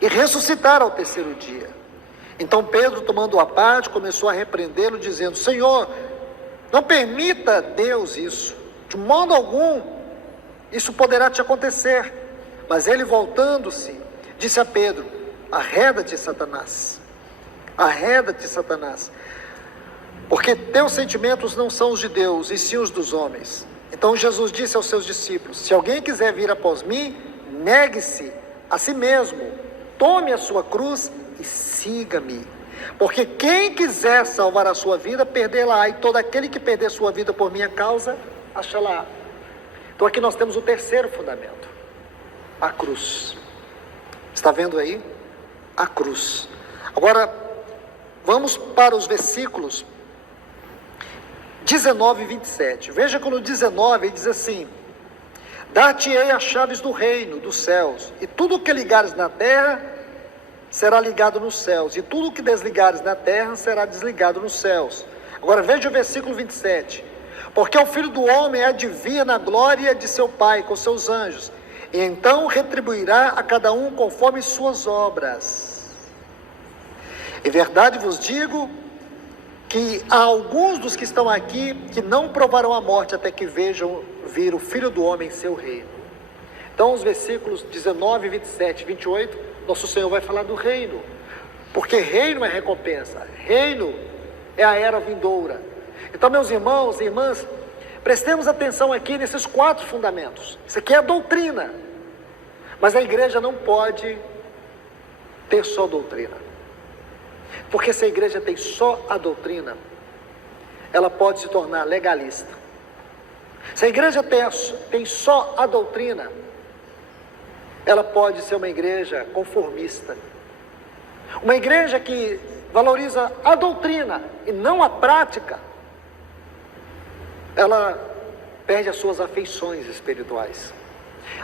e ressuscitar ao terceiro dia. Então Pedro, tomando-o à parte, começou a repreendê-lo, dizendo: Senhor, não permita Deus isso, de modo algum isso poderá te acontecer. Mas ele, voltando-se, disse a Pedro: arreda-te, Satanás, arreda-te, Satanás, porque teus sentimentos não são os de Deus, e sim os dos homens. Então Jesus disse aos seus discípulos: se alguém quiser vir após mim, negue-se a si mesmo, tome a sua cruz e siga-me. Porque quem quiser salvar a sua vida, perdê-la-á, e todo aquele que perder sua vida por minha causa, achá-la-á. Então aqui nós temos o terceiro fundamento: a cruz. Está vendo aí? A cruz. Agora, vamos para os versículos 19 e 27. Veja que no 19 ele diz assim: dar-te-ei as chaves do reino dos céus, e tudo o que ligares na terra será ligado nos céus, e tudo o que desligares na terra será desligado nos céus. Agora veja o versículo 27. Porque o Filho do Homem há de vir na glória de seu Pai com seus anjos, e então retribuirá a cada um conforme suas obras. Em verdade vos digo que há alguns dos que estão aqui que não provarão a morte até que vejam vir o Filho do Homem em seu reino. Então os versículos 19, 27 e 28, nosso Senhor vai falar do reino, porque reino é recompensa, reino é a era vindoura. Então, meus irmãos e irmãs, prestemos atenção aqui nesses 4 fundamentos. Isso aqui é a doutrina, mas a igreja não pode ter só doutrina, porque se a igreja tem só a doutrina, ela pode se tornar legalista. Se a igreja tem só a doutrina, ela pode ser uma igreja conformista. Uma igreja que valoriza a doutrina e não a prática, ela perde as suas afeições espirituais.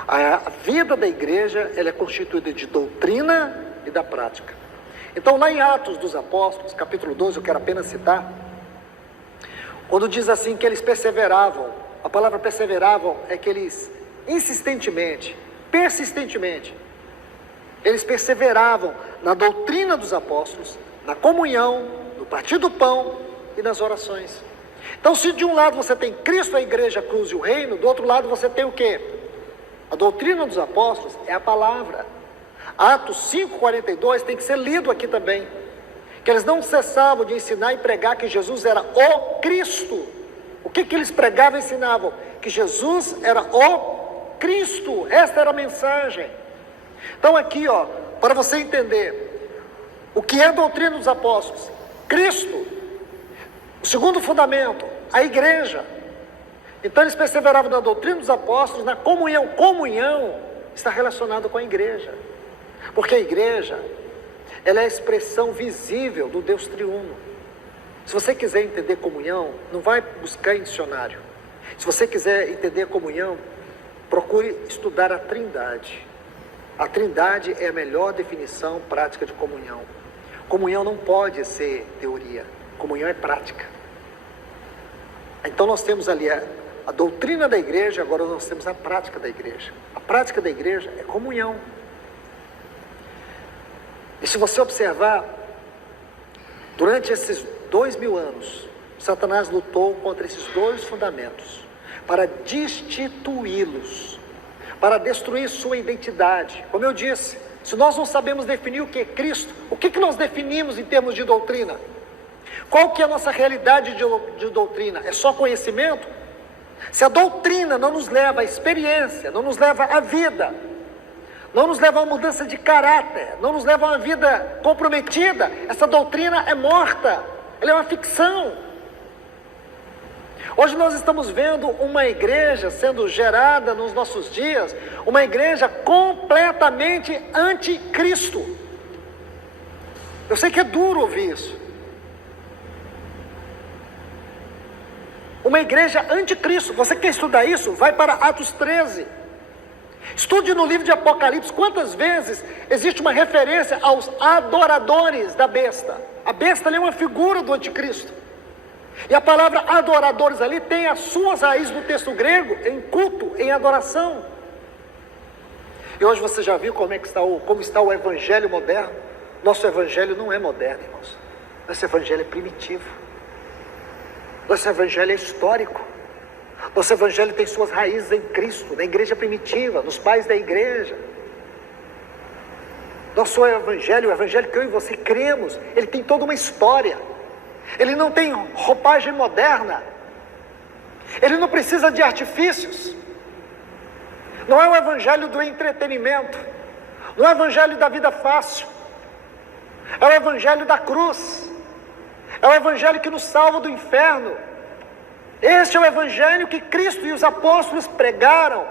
A vida da igreja, ela é constituída de doutrina e da prática. Então lá em Atos dos Apóstolos, capítulo 12, eu quero apenas citar, quando diz assim que eles perseveravam, a palavra perseveravam é que eles insistentemente, persistentemente, eles perseveravam na doutrina dos apóstolos, na comunhão, no partir do pão e nas orações. Então, se de um lado você tem Cristo, a igreja, a cruz e o reino, do outro lado você tem o quê? A doutrina dos apóstolos é a palavra. Atos 5:42 tem que ser lido aqui também, que eles não cessavam de ensinar e pregar que Jesus era o Cristo. O que eles pregavam e ensinavam? Que Jesus era o Cristo. Esta era a mensagem. Então aqui, para você entender o que é a doutrina dos apóstolos: Cristo. O segundo fundamento, a igreja. Então eles perseveravam na doutrina dos apóstolos, na comunhão. Comunhão está relacionada com a igreja, porque a igreja, ela é a expressão visível do Deus triuno. Se você quiser entender comunhão, não vai buscar em dicionário. Se você quiser entender comunhão, procure estudar a Trindade. A Trindade é a melhor definição prática de comunhão. Comunhão não pode ser teoria, comunhão é prática. Então nós temos ali a doutrina da igreja, agora nós temos a prática da igreja. A prática da igreja é comunhão. E se você observar, durante esses 2000 anos, Satanás lutou contra esses 2 fundamentos, para destituí-los, para destruir sua identidade. Como eu disse, se nós não sabemos definir o que é Cristo, o que nós definimos em termos de doutrina? Qual que é a nossa realidade de doutrina? É só conhecimento? Se a doutrina não nos leva à experiência, não nos leva à vida, não nos leva a uma mudança de caráter, não nos leva a uma vida comprometida, essa doutrina é morta, ela é uma ficção. Hoje nós estamos vendo uma igreja sendo gerada nos nossos dias, uma igreja completamente anticristo. Eu sei que é duro ouvir isso. Uma igreja anticristo. Você quer estudar isso? Vai para Atos 13. Estude no livro de Apocalipse quantas vezes existe uma referência aos adoradores da besta. A besta ali é uma figura do anticristo. E a palavra adoradores ali tem as suas raízes no texto grego em culto, em adoração. E hoje você já viu como está o evangelho moderno? Nosso evangelho não é moderno, irmãos. Nosso evangelho é primitivo. Nosso evangelho é histórico. Nosso evangelho tem suas raízes em Cristo, na igreja primitiva, nos pais da igreja. Nosso evangelho, o evangelho que eu e você cremos, ele tem toda uma história. Ele não tem roupagem moderna. Ele não precisa de artifícios. Não é o evangelho do entretenimento. Não é o evangelho da vida fácil. É o evangelho da cruz. É o evangelho que nos salva do inferno. Este é o evangelho que Cristo e os apóstolos pregaram.